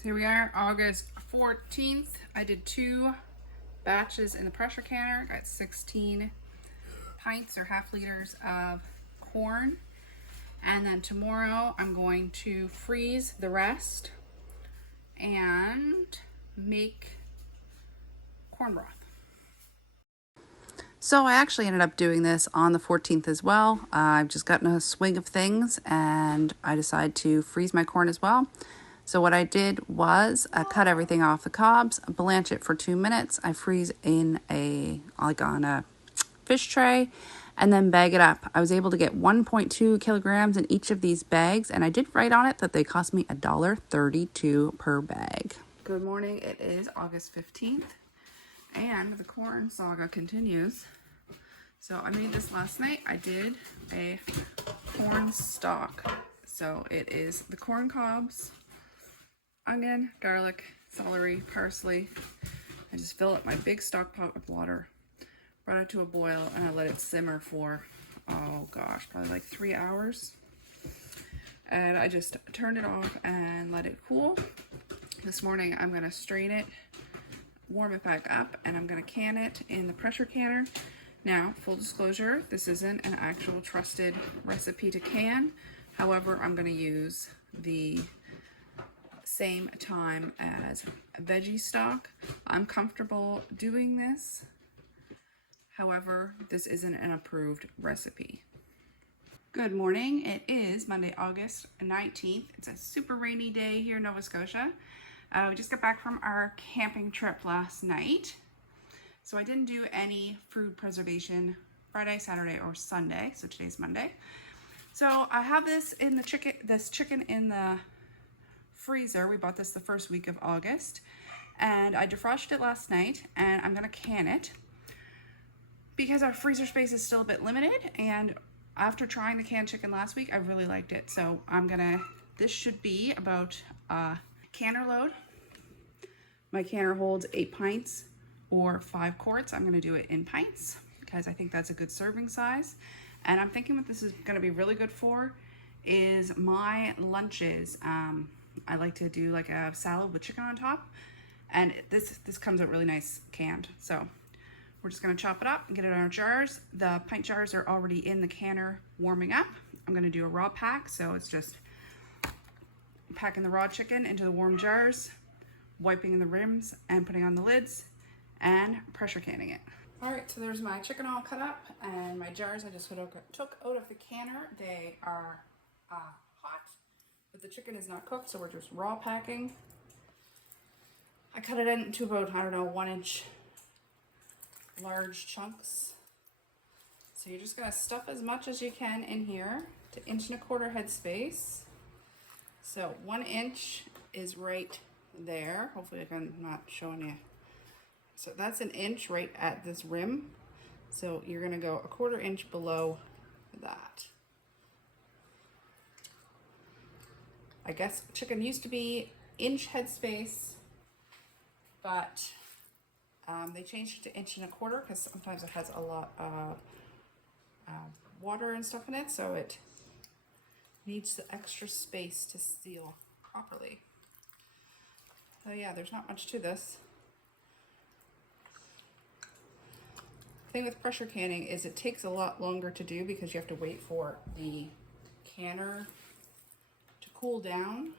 So here we are, August 14th. I did 2 batches in the pressure canner. Got 16 pints or half liters of corn. And then tomorrow I'm going to freeze the rest and make corn broth. So I actually ended up doing this on the 14th as well. I've just gotten a swing of things and I decided to freeze my corn as well. So what I did was I cut everything off the cobs, blanch it for 2 minutes. I freeze in on a fish tray and then bag it up. I was able to get 1.2 kilograms in each of these bags, and I did write on it that they cost me $1.32 per bag. Good morning. It is August 15th and the corn saga continues. So I made this last night. I did a corn stock. So it is the corn cobs, onion, garlic, celery, parsley. I just fill up my big stock pot with water, brought it to a boil, and I let it simmer for, oh gosh, probably like 3 hours. And I just turned it off and let it cool. This morning I'm gonna strain it, warm it back up, and I'm gonna can it in the pressure canner. Now, full disclosure, this isn't an actual trusted recipe to can. However, I'm gonna use the same time as veggie stock. I'm comfortable doing this. However, this isn't an approved recipe. Good morning. It is Monday, August 19th. It's a super rainy day here in Nova Scotia. We just got back from our camping trip last night. So I didn't do any food preservation Friday, Saturday, or Sunday. So today's Monday. So I have this chicken in the freezer. We bought this the first week of August, and I defrosted it last night, and I'm gonna can it because our freezer space is still a bit limited, and after trying the canned chicken last week, I really liked it. So this should be about a canner load. My canner holds 8 pints or 5 quarts. I'm gonna do it in pints because I think that's a good serving size. And I'm thinking what this is gonna be really good for is my lunches. I like to do like a salad with chicken on top, and this comes out really nice canned. So we're just gonna chop it up and get it in our jars. The pint jars are already in the canner warming up. I'm gonna do a raw pack, so it's just packing the raw chicken into the warm jars, wiping the rims and putting on the lids, and pressure canning it. All right, so there's my chicken all cut up, and my jars I just took out of the canner. They are hot, but the chicken is not cooked, so we're just raw packing. I cut it into about, I don't know, 1-inch large chunks. So you're just gonna stuff as much as you can in here to 1.25 inch head space. So 1 inch is right there. Hopefully I'm not showing you. So that's 1 inch right at this rim. So you're gonna go 1/4 inch below that. I guess chicken used to be inch headspace, but they changed it to 1.25 inch because sometimes it has a lot of water and stuff in it, so it needs the extra space to seal properly. So yeah, there's not much to this. The thing with pressure canning is it takes a lot longer to do because you have to wait for the canner to cool down,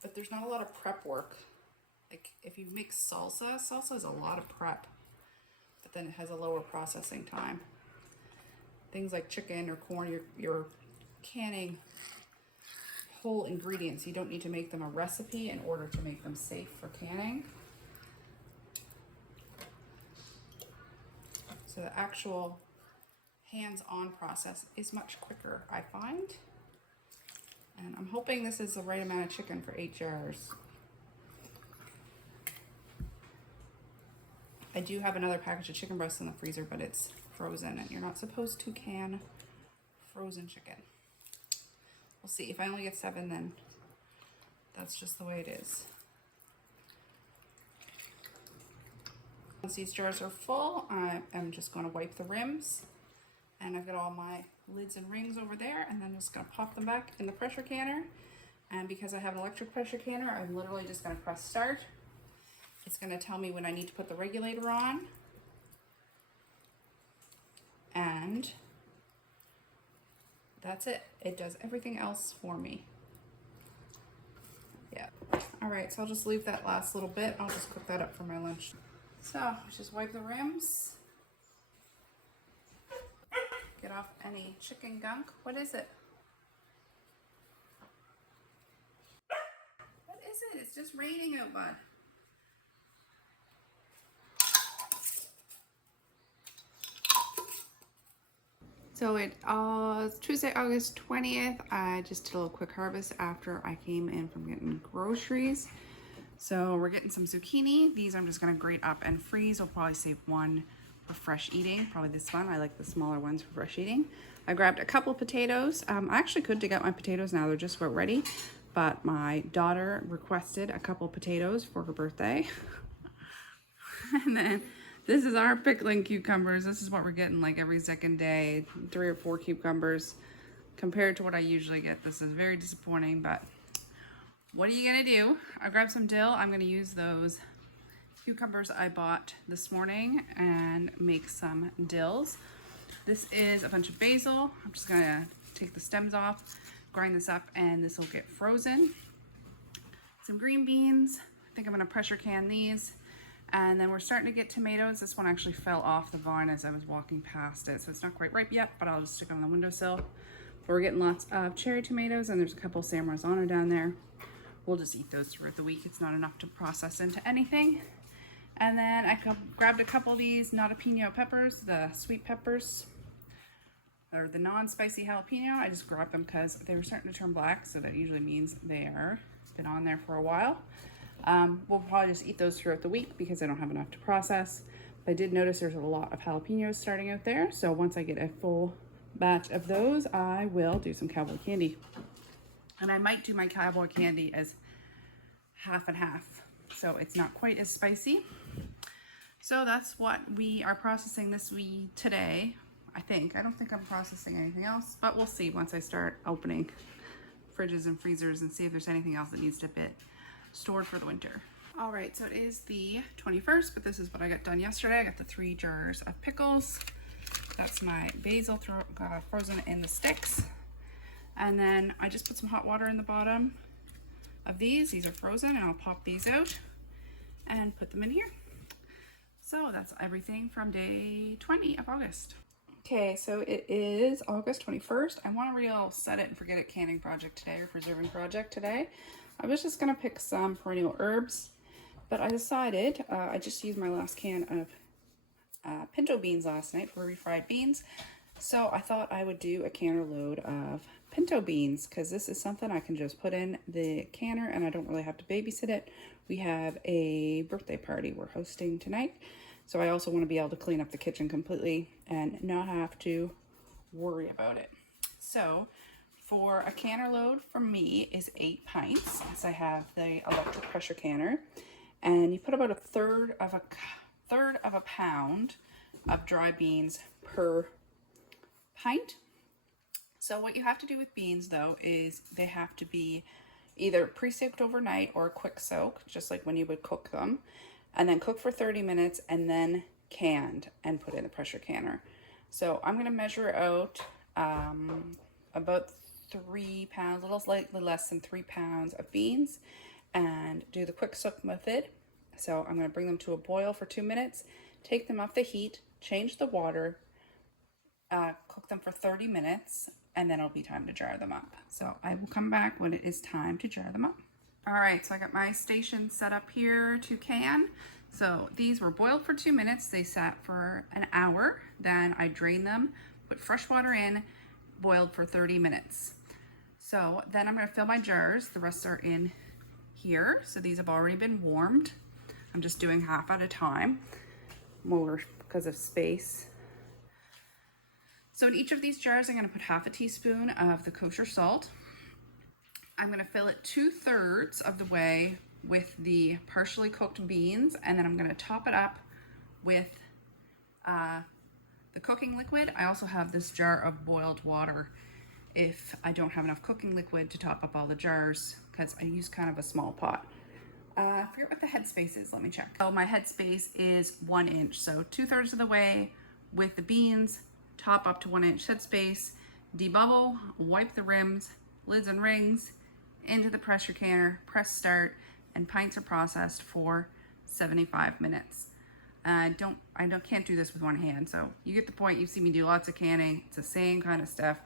but there's not a lot of prep work. Like if you make salsa is a lot of prep, but then it has a lower processing time. Things like chicken or corn, you're canning whole ingredients. You don't need to make them a recipe in order to make them safe for canning. So the actual hands-on process is much quicker, I find. And I'm hoping this is the right amount of chicken for 8 jars. I do have another package of chicken breasts in the freezer, but it's frozen, and you're not supposed to can frozen chicken. We'll see. If I only get 7, then that's just the way it is. Once these jars are full, I am just going to wipe the rims, and I've got all my lids and rings over there, and then I'm just going to pop them back in the pressure canner And because I have an electric pressure canner, I'm literally just gonna press start. It's gonna tell me when I need to put the regulator on. And that's it. It does everything else for me. Yeah. All right, so I'll just leave that last little bit. I'll just cook that up for my lunch. So just wipe the rims. Get off any chicken gunk. What is it? What is it? It's just raining out, bud. So it's Tuesday, August 20th. I just did a little quick harvest after I came in from getting groceries. So we're getting some zucchini. These I'm just gonna grate up and freeze. We'll probably save one for fresh eating, probably this one. I like the smaller ones for fresh eating. I grabbed a couple potatoes. I actually could dig out my potatoes now, they're just about ready, but my daughter requested a couple potatoes for her birthday. And then this is our pickling cucumbers. This is what we're getting like every second day, 3 or 4 cucumbers compared to what I usually get. This is very disappointing, but what are you gonna do? I grabbed some dill. I'm gonna use those cucumbers I bought this morning and make some dills. This is a bunch of basil. I'm just gonna take the stems off, grind this up, and this will get frozen. Some green beans. I think I'm gonna pressure can these. And then we're starting to get tomatoes. This one actually fell off the vine as I was walking past it, so it's not quite ripe yet, but I'll just stick it on the windowsill. But we're getting lots of cherry tomatoes, and there's a couple San Marzano down there. We'll just eat those throughout the week. It's not enough to process into anything. And then I grabbed a couple of these jalapeno peppers, the sweet peppers, or the non-spicy jalapeno. I just grabbed them because they were starting to turn black, so that usually means they are been on there for a while. We'll probably just eat those throughout the week because I don't have enough to process. But I did notice there's a lot of jalapenos starting out there, so once I get a full batch of those, I will do some cowboy candy. And I might do my cowboy candy as half and half, so it's not quite as spicy. So that's what we are processing this week today. I don't think I'm processing anything else, but we'll see once I start opening fridges and freezers and see if there's anything else that needs to be stored for the winter. All right, so it is the 21st, but this is what I got done yesterday. I got the 3 jars of pickles. That's my basil frozen in the sticks. And then I just put some hot water in the bottom of these. These are frozen, and I'll pop these out and put them in here. So that's everything from day 20 of August. Okay, so it is August 21st. I want a real set it and forget it canning project today, or preserving project today. I was just gonna pick some perennial herbs, but I decided, I just used my last can of pinto beans last night for refried beans. So I thought I would do a canner load of pinto beans because this is something I can just put in the canner and I don't really have to babysit it. We have a birthday party we're hosting tonight. So I also want to be able to clean up the kitchen completely and not have to worry about it. So for a canner load from me is 8 pints. So I have the electric pressure canner, and you put about a third of a pound of dry beans per pint. So what you have to do with beans though is they have to be either pre-soaked overnight or a quick soak, just like when you would cook them, and then cook for 30 minutes and then canned and put in the pressure canner. So I'm gonna measure out about 3 pounds, a little slightly less than 3 pounds of beans, and do the quick soak method. So I'm gonna bring them to a boil for 2 minutes, take them off the heat, change the water, cook them for 30 minutes, and then it'll be time to jar them up. So I will come back when it is time to jar them up. All right, so I got my station set up here to can. So these were boiled for 2 minutes. They sat for an hour. Then I drained them, put fresh water in, boiled for 30 minutes. So then I'm gonna fill my jars. The rest are in here. So these have already been warmed. I'm just doing half at a time, more because of space. So in each of these jars, I'm gonna put half a teaspoon of the kosher salt. I'm gonna fill it 2/3 of the way with the partially cooked beans, and then I'm gonna top it up with the cooking liquid. I also have this jar of boiled water. if I don't have enough cooking liquid to top up all the jars, because I use kind of a small pot. I forget what the headspace is, let me check. Oh, my headspace is 1 inch, so 2/3 of the way with the beans, top up to 1 inch headspace, debubble, wipe the rims, lids and rings, into the pressure canner, press start, and pints are processed for 75 minutes. I can't do this with one hand, so you get the point. You see me do lots of canning. It's the same kind of stuff.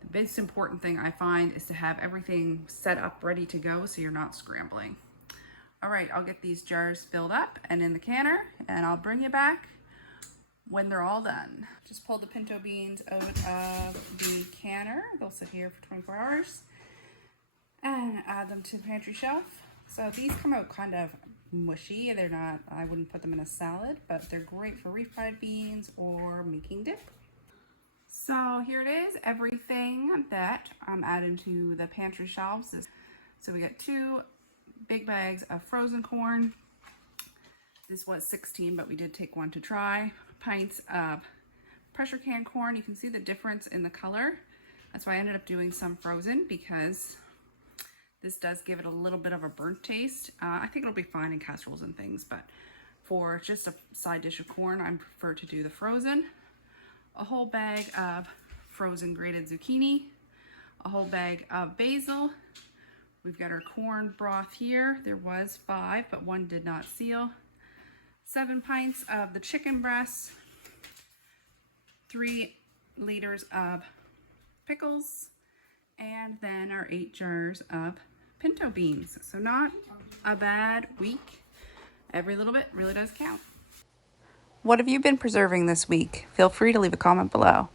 The most important thing I find is to have everything set up ready to go so you're not scrambling. All right, I'll get these jars filled up and in the canner, and I'll bring you back when they're all done. Just pulled the pinto beans out of the canner. They'll sit here for 24 hours. And add them to the pantry shelf. So these come out kind of mushy. They're not, I wouldn't put them in a salad, but they're great for refried beans or making dip. So here it is, everything that I'm adding to the pantry shelves. So we got 2 big bags of frozen corn. This was 16, but we did take 1 to try. Pints of pressure can corn. You can see the difference in the color. That's why I ended up doing some frozen, because this does give it a little bit of a burnt taste. I think it'll be fine in casseroles and things, but for just a side dish of corn, I prefer to do the frozen. A whole bag of frozen grated zucchini, a whole bag of basil. We've got our corn broth here. There was 5, but 1 did not seal. 7 pints of the chicken breasts, 3 liters of pickles, and then our 8 jars of pinto beans. So not a bad week. Every little bit really does count. What have you been preserving this week? Feel free to leave a comment below.